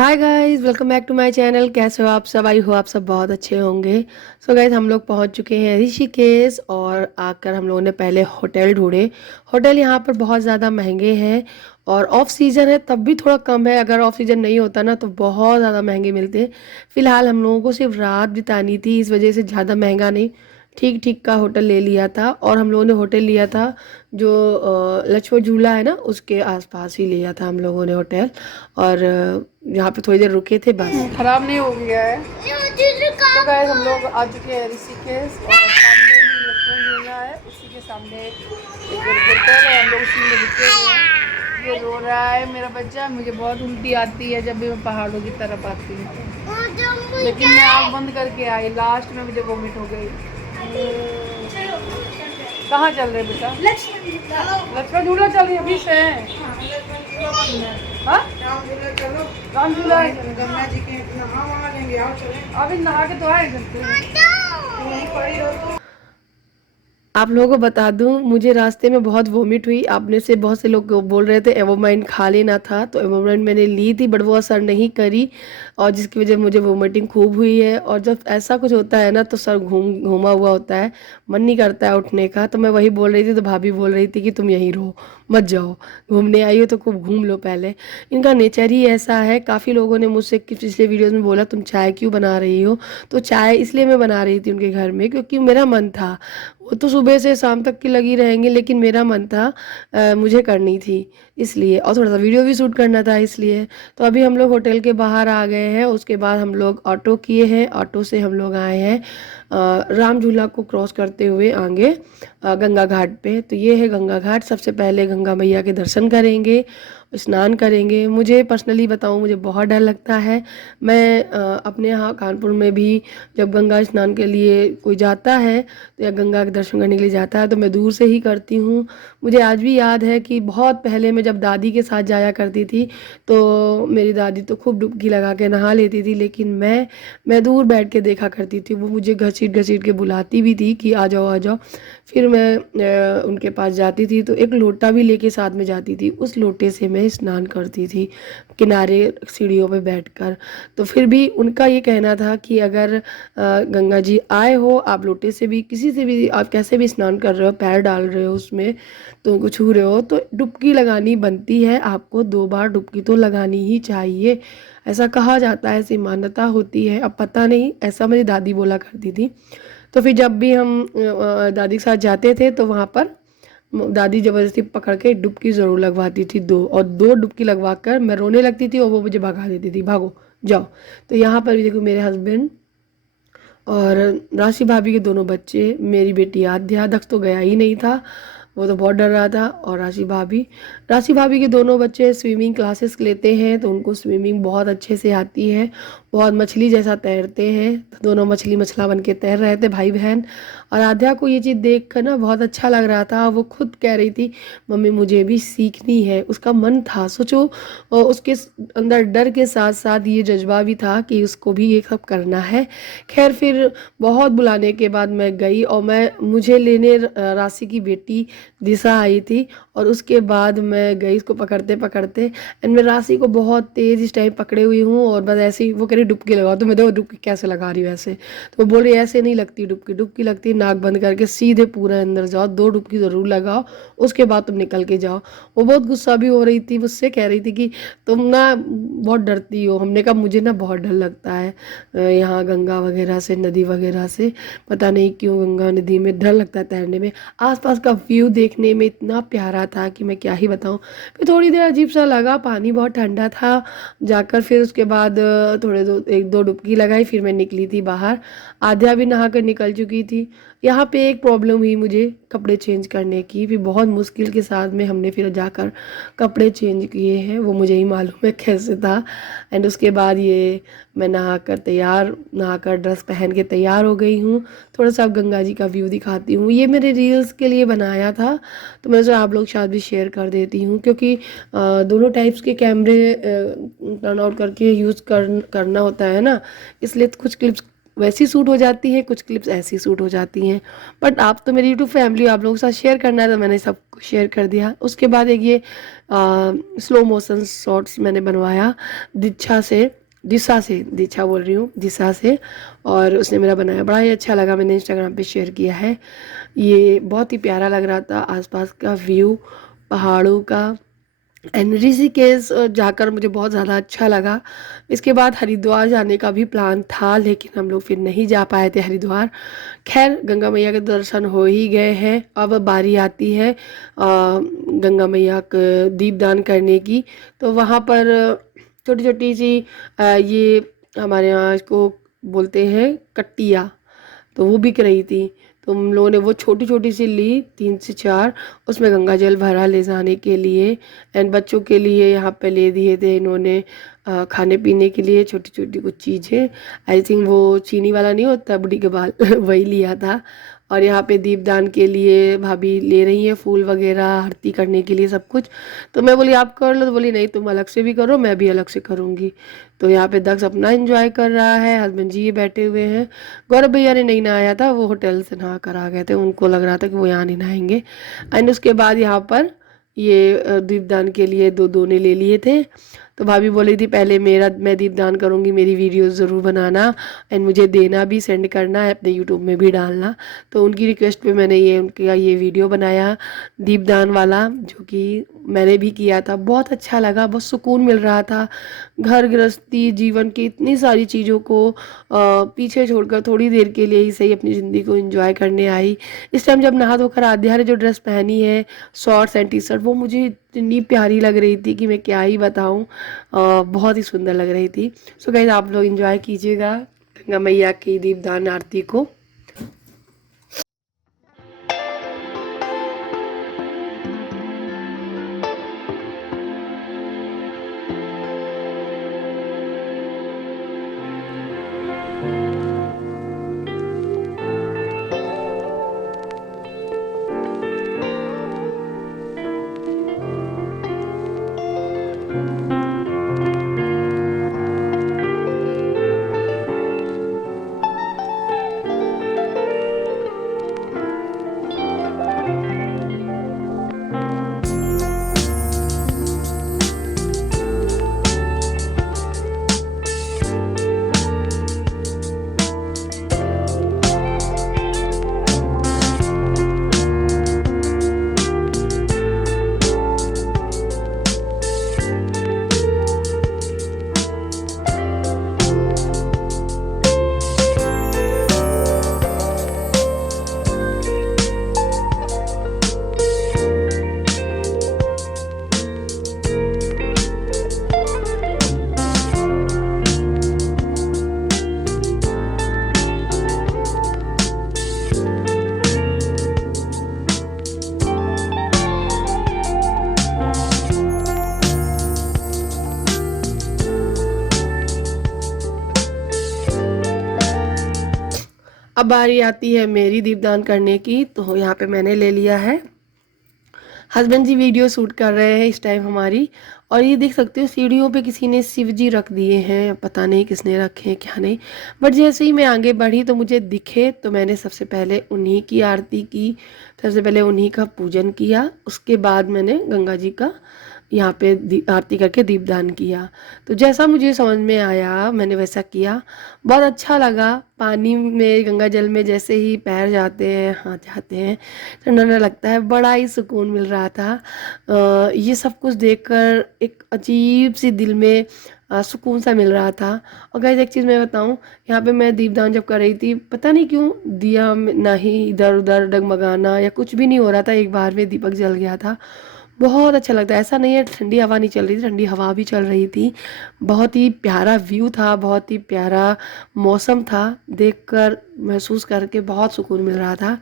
Hi guys, welcome back to my channel. कैसे हो आप सब? आई हो आप सब बहुत अच्छे होंगे। सो गाइस, हम लोग पहुंच चुके हैं ऋषिकेश और आकर हम लोगों ने पहले होटल ढूंढे। होटल यहाँ पर बहुत ज़्यादा महंगे हैं और ऑफ सीज़न है तब भी थोड़ा कम है। अगर ऑफ सीज़न नहीं होता ना तो बहुत ज़्यादा महंगे मिलते हैं। फ़िलहाल हम लोगों को सिर्फ रात बितानी थी, इस वजह से ज़्यादा महंगा नहीं, ठीक ठीक का होटल ले लिया था। और हम लोगों ने होटल लिया था जो लक्ष्मण झूला है ना, उसके आसपास ही लिया था हम लोगों ने होटल। और यहाँ पे थोड़ी देर रुके थे बस। खराब नहीं हो गया है। तो गाइस, हम लोग आ चुके हैं ऋषिकेश और सामने ही लक्ष्मण झूला है, उसी के सामने एक होटल है। हम लोग उसी में रुके हुए हैं। ये रो रहा है मेरा बच्चा। मुझे बहुत उल्टी आती है जब भी मैं पहाड़ों की तरफ आती हूँ तो। लेकिन मैं आँख बंद करके आई, लास्ट में मुझे वोमिट हो गई। कहाँ चल रहे बेटा? लक्ष्मण झूला चल रही अभी से। हाँ, राम झूला गंगा जी के नहा लेंगे। अभी नहा के तो आए सकते। आप लोगों को बता दूं, मुझे रास्ते में बहुत वोमिट हुई। आपने से बहुत से लोग बोल रहे थे एवोमाइन खा लेना था, तो एवोमाइन मैंने ली थी बट वो असर नहीं करी और जिसकी वजह मुझे वोमिटिंग खूब हुई है। और जब ऐसा कुछ होता है ना तो सर घूमा हुआ होता है, मन नहीं करता है उठने का। तो मैं वही बोल रही थी तो भाभी बोल रही थी कि तुम यहीं रहो, मत जाओ, घूमने आई हो तो खूब घूम लो पहले। इनका नेचर ही ऐसा है। काफ़ी लोगों ने मुझसे पिछले वीडियोज़ में बोला तुम चाय क्यों बना रही हो, तो चाय इसलिए मैं बना रही थी उनके घर में क्योंकि मेरा मन था। वो तो सुबह से शाम तक की लगी रहेंगे लेकिन मेरा मन था, मुझे करनी थी इसलिए, और थोड़ा सा वीडियो भी शूट करना था इसलिए। तो अभी हम लोग होटल के बाहर आ गए हैं। उसके बाद हम लोग ऑटो किए हैं, ऑटो से हम लोग आए हैं राम झूला को क्रॉस करते हुए आगे गंगा घाट पे। तो ये है गंगा घाट। सबसे पहले गंगा मैया के दर्शन करेंगे, स्नान करेंगे। मुझे पर्सनली बताऊं, मुझे बहुत डर लगता है। मैं अपने यहाँ कानपुर में भी जब गंगा स्नान के लिए कोई जाता है तो या गंगा के दर्शन करने के लिए जाता है तो मैं दूर से ही करती हूँ। मुझे आज भी याद है कि बहुत पहले मैं जब दादी के साथ जाया करती थी तो मेरी दादी तो खूब डुबकी लगा के नहा लेती थी, लेकिन मैं दूर बैठ के देखा करती थी। वो मुझे घसीट घसीट के बुलाती भी थी कि आ जाओ आ जाओ। फिर मैं उनके पास जाती थी तो एक लोटा भी लेके साथ में जाती थी, उस लोटे से मैं स्नान करती थी किनारे सीढ़ियों पे बैठकर। तो फिर भी उनका ये कहना था कि अगर गंगा जी आए हो, आप लोटे से भी किसी से भी आप कैसे भी स्नान कर रहे हो, पैर डाल रहे हो उसमें, तो उनको छू रहे हो तो डुबकी लगानी बनती है। आपको 2 बार डुबकी तो लगानी ही चाहिए, ऐसा कहा जाता है, ऐसी मान्यता होती है। अब पता नहीं, ऐसा मेरी दादी बोला करती थी। तो फिर जब भी हम दादी के साथ जाते थे तो वहाँ पर दादी ज़बरदस्ती पकड़ के डुबकी ज़रूर लगवाती थी, 2 डुबकी लगवा कर मैं रोने लगती थी और वो मुझे भगा देती थी, भागो जाओ। तो यहाँ पर भी देखो मेरे हस्बैंड और राशि भाभी के दोनों बच्चे, मेरी बेटी आध्या, दक्ष तो गया ही नहीं था, वो तो बहुत डर रहा था। और राशि भाभी के दोनों बच्चे स्विमिंग क्लासेस लेते हैं तो उनको स्विमिंग बहुत अच्छे से आती है, बहुत मछली जैसा तैरते हैं। तो दोनों मछली मछला बन के तैर रहे थे भाई बहन। और आध्या को ये चीज़ देख कर ना बहुत अच्छा लग रहा था। वो खुद कह रही थी मम्मी मुझे भी सीखनी है, उसका मन था। सोचो, और उसके अंदर डर के साथ साथ ये जज्बा भी था कि उसको भी ये सब करना है। खैर फिर बहुत बुलाने के बाद मैं गई और मुझे लेने राशि की बेटी दिशा आई थी और उसके बाद मैं गई इसको पकड़ते पकड़ते। एंड मैं राशि को बहुत तेज़ इस टाइम पकड़े हुई हूँ और बस ऐसे ही वो कह रही डुबकी लगाओ, तो मैं देखो डुबकी कैसे लगा रही हूँ ऐसे। तो वो बोल रही ऐसे नहीं लगती डुबकी, डुबकी लगती है नाक बंद करके सीधे पूरा अंदर जाओ, 2 डुबकी ज़रूर लगाओ, उसके बाद तुम निकल के जाओ। वो बहुत गुस्सा भी हो रही थी मुझसे, कह रही थी कि तुम ना बहुत डरती हो। हमने कहा मुझे ना बहुत डर लगता है यहाँ गंगा वगैरह से, नदी वगैरह से, पता नहीं क्यों गंगा नदी में डर लगता है तैरने में। आसपास का व्यू देखने में इतना प्यारा था कि मैं क्या ही बताऊँ। फिर थोड़ी देर अजीब सा लगा, पानी बहुत ठंडा था जाकर। फिर उसके बाद थोड़े 1-2 डुबकी लगाई, फिर मैं निकली थी बाहर। आध्या भी नहा कर निकल चुकी थी। यहाँ पे एक प्रॉब्लम हुई मुझे कपड़े चेंज करने की, फिर बहुत मुश्किल के साथ में हमने फिर जाकर कपड़े चेंज किए हैं, वो मुझे ही मालूम है कैसे था। एंड उसके बाद ये मैं नहाकर ड्रेस पहन के तैयार हो गई हूँ। थोड़ा सा अब गंगा जी का व्यू दिखाती हूँ। ये मेरे रील्स के लिए बनाया था तो मैं सोचा आप लोग शायद भी शेयर कर देती हूँ, क्योंकि दोनों टाइप्स के कैमरे टर्न आउट करके यूज़ करना होता है ना, इसलिए कुछ क्लिप्स वैसी सूट हो जाती हैं, कुछ क्लिप्स ऐसी सूट हो जाती हैं। बट आप तो मेरी यूट्यूब फैमिली हो, आप लोगों के साथ शेयर करना है तो मैंने सब कुछ शेयर कर दिया। उसके बाद एक ये स्लो मोशन शॉट्स मैंने बनवाया दिशा बोल रही हूँ, दिशा से, और उसने मेरा बनाया, बड़ा ही अच्छा लगा, मैंने इंस्टाग्राम पे शेयर किया है। ये बहुत ही प्यारा लग रहा था, आसपास का व्यू पहाड़ों का। एंड ऋषिकेश जाकर मुझे बहुत ज़्यादा अच्छा लगा। इसके बाद हरिद्वार जाने का भी प्लान था, लेकिन हम लोग फिर नहीं जा पाए थे हरिद्वार। खैर गंगा मैया के दर्शन हो ही गए हैं। अब बारी आती है गंगा मैया का दीपदान करने की। तो वहाँ पर छोटी छोटी सी ये हमारे यहाँ इसको बोलते हैं कट्टिया, तो वो बिक रही थी। तो हम लोगों ने वो छोटी छोटी सी ली, 3 से 4, उसमें गंगा जल भरा ले जाने के लिए। एंड बच्चों के लिए यहाँ पे ले दिए थे इन्होंने खाने पीने के लिए छोटी छोटी कुछ चीज़ें। आई थिंक वो चीनी वाला नहीं होता बुढ़ी के बाल वही लिया था। और यहाँ पे दीपदान के लिए भाभी ले रही हैं फूल वगैरह, आरती करने के लिए सब कुछ। तो मैं बोली आप कर लो, तो बोली नहीं तुम अलग से भी करो, मैं भी अलग से करूँगी। तो यहाँ पे दक्ष अपना एंजॉय कर रहा है, हस्बैंड जी ये बैठे हुए हैं। गौरव भैया ने नहीं नहाया था, वो होटल से नहा कर आ गए थे, उनको लग रहा था कि वो यहाँ नहीं नहाएंगे। एंड उसके बाद यहाँ पर ये दीपदान के लिए दो दोने ले लिए थे। तो भाभी बोली थी पहले मैं दीपदान करूँगी, मेरी वीडियोस ज़रूर बनाना एंड मुझे देना भी, सेंड करना है, अपने यूट्यूब में भी डालना। तो उनकी रिक्वेस्ट पे मैंने उनका ये वीडियो बनाया दीपदान वाला, जो कि मैंने भी किया था। बहुत अच्छा लगा, बहुत सुकून मिल रहा था। घर गृहस्थी जीवन की इतनी सारी चीज़ों को पीछे छोड़कर थोड़ी देर के लिए ही सही अपनी ज़िंदगी को एंजॉय करने आई। इस टाइम जब नहा धोकर आध्या ने जो ड्रेस पहनी है, शॉर्ट्स एंड टी शर्ट, वो मुझे इतनी प्यारी लग रही थी कि मैं क्या ही बताऊं। बहुत ही सुंदर लग रही थी। सो गाइस आप लोग एंजॉय कीजिएगा गंगा मैया की दीपदान आरती को। अब बारी आती है मेरी दीपदान करने की। तो यहाँ पे मैंने ले लिया है, हस्बैंड जी वीडियो शूट कर रहे हैं इस टाइम हमारी। और ये देख सकते हो सीढ़ियों पे किसी ने शिव जी रख दिए हैं, पता नहीं किसने रखे हैं क्या नहीं। बट जैसे ही मैं आगे बढ़ी तो मुझे दिखे, तो मैंने सबसे पहले उन्हीं की आरती की, सबसे पहले उन्हीं का पूजन किया। उसके बाद मैंने गंगा जी का यहाँ पे आरती करके दीपदान किया। तो जैसा मुझे समझ में आया मैंने वैसा किया। बहुत अच्छा लगा। पानी में गंगा जल में जैसे ही पैर जाते हैं, हाथ जाते हैं, ठंडा ठंडा लगता है, बड़ा ही सुकून मिल रहा था। ये सब कुछ देखकर एक अजीब सी दिल में सुकून सा मिल रहा था। और गाइस एक चीज़ मैं बताऊं, यहाँ पे मैं दीपदान जब कर रही थी, पता नहीं क्यों दिया ना ही इधर उधर डगमगाना या कुछ भी नहीं हो रहा था, एक बार में दीपक जल गया था। बहुत अच्छा लगता है। ऐसा नहीं है ठंडी हवा नहीं चल रही थी, ठंडी हवा भी चल रही थी। बहुत ही प्यारा व्यू था, बहुत ही प्यारा मौसम था। देखकर महसूस करके बहुत सुकून मिल रहा था।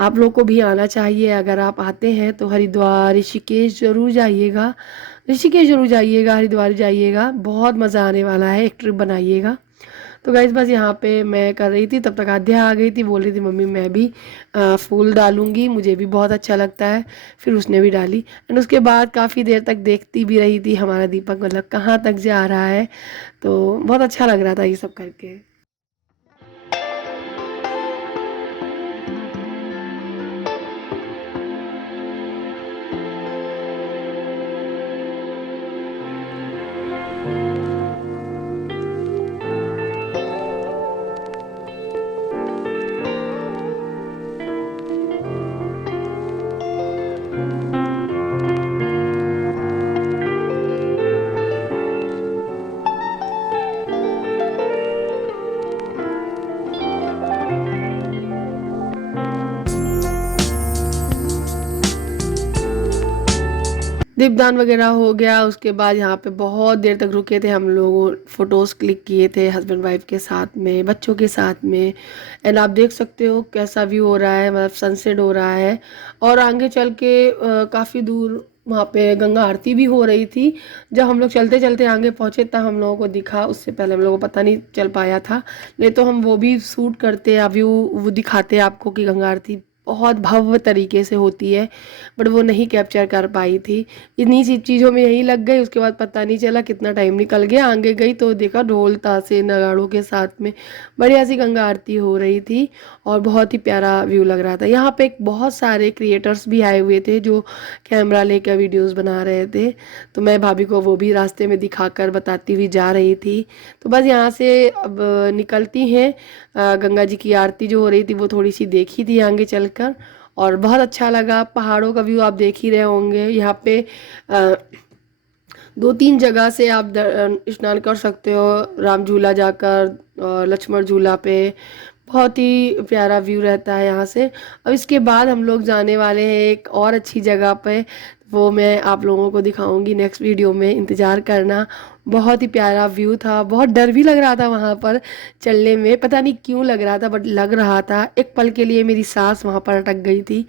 आप लोग को भी आना चाहिए, अगर आप आते हैं तो हरिद्वार ऋषिकेश ज़रूर जाइएगा। ऋषिकेश ज़रूर जाइएगा, हरिद्वार जाइएगा, बहुत मज़ा आने वाला है, एक ट्रिप बनाइएगा। तो गाइज बस यहाँ पे मैं कर रही थी, तब तक आध्या आ गई थी, बोल रही थी मम्मी मैं भी फूल डालूंगी, मुझे भी बहुत अच्छा लगता है। फिर उसने भी डाली एंड उसके बाद काफ़ी देर तक देखती भी रही थी हमारा दीपक मतलब कहाँ तक जा रहा है। तो बहुत अच्छा लग रहा था ये सब करके। दीपदान वगैरह हो गया। उसके बाद यहाँ पे बहुत देर तक रुके थे हम लोग, फ़ोटोज़ क्लिक किए थे हस्बैंड वाइफ के साथ में, बच्चों के साथ में। एंड आप देख सकते हो कैसा व्यू हो रहा है, मतलब सनसेट हो रहा है। और आगे चल के काफ़ी दूर वहाँ पे गंगा आरती भी हो रही थी। जब हम लोग चलते चलते आगे पहुँचे तब हम लोगों को दिखा, उससे पहले हम लोगों को पता नहीं चल पाया था। नहीं तो हम वो भी शूट करते या व्यू वो दिखाते आपको कि गंगा आरती बहुत भव्य तरीके से होती है, बट वो नहीं कैप्चर कर पाई थी। इन्हीं सी चीज़ों में यही लग गई। उसके बाद पता नहीं चला कितना टाइम निकल गया। आगे गई तो देखा ढोल ताशे नगाड़ों के साथ में बढ़िया सी गंगा आरती हो रही थी और बहुत ही प्यारा व्यू लग रहा था। यहाँ पे एक बहुत सारे क्रिएटर्स भी आए हुए थे जो कैमरा लेकर वीडियोस बना रहे थे, तो मैं भाभी को वो भी रास्ते में दिखाकर बताती हुई जा रही थी। तो बस यहाँ से अब निकलती हैं। गंगा जी की आरती जो हो रही थी वो थोड़ी सी देखी थी आगे चलकर, और बहुत अच्छा लगा। पहाड़ों का व्यू आप देख ही रहे होंगे। यहाँ पे अ, 2-3 जगह से आप स्नान कर सकते हो, राम झूला जाकर और लक्ष्मण झूला पे। बहुत ही प्यारा व्यू रहता है यहाँ से। अब इसके बाद हम लोग जाने वाले हैं एक और अच्छी जगह पे, वो मैं आप लोगों को दिखाऊंगी नेक्स्ट वीडियो में, इंतज़ार करना। बहुत ही प्यारा व्यू था, बहुत डर भी लग रहा था वहाँ पर चलने में, पता नहीं क्यों लग रहा था बट लग रहा था। एक पल के लिए मेरी सांस वहाँ पर अटक गई थी,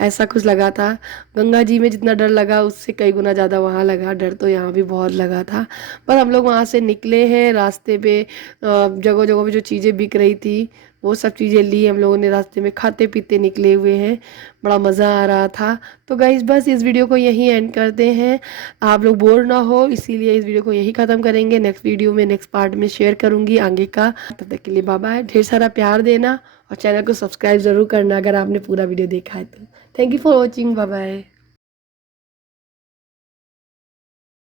ऐसा कुछ लगा था। गंगा जी में जितना डर लगा उससे कई गुना ज़्यादा वहाँ लगा, डर तो यहाँ भी बहुत लगा था। पर हम लोग वहाँ से निकले हैं। रास्ते पे जगह जगह पे जो चीज़ें बिक रही थी वो सब चीज़ें ली हम लोगों ने, रास्ते में खाते पीते निकले हुए हैं। बड़ा मज़ा आ रहा था। तो गाइस बस इस वीडियो को यहीं एंड करते हैं, आप लोग बोर ना हो इसीलिए इस वीडियो को यहीं ख़त्म करेंगे। नेक्स्ट वीडियो में नेक्स्ट पार्ट में शेयर करूँगी आगे का। तब तक के लिए बाय बाय, ढेर सारा प्यार देना और चैनल को सब्सक्राइब ज़रूर करना अगर आपने पूरा वीडियो देखा है तो। Thank you for watching, bye bye.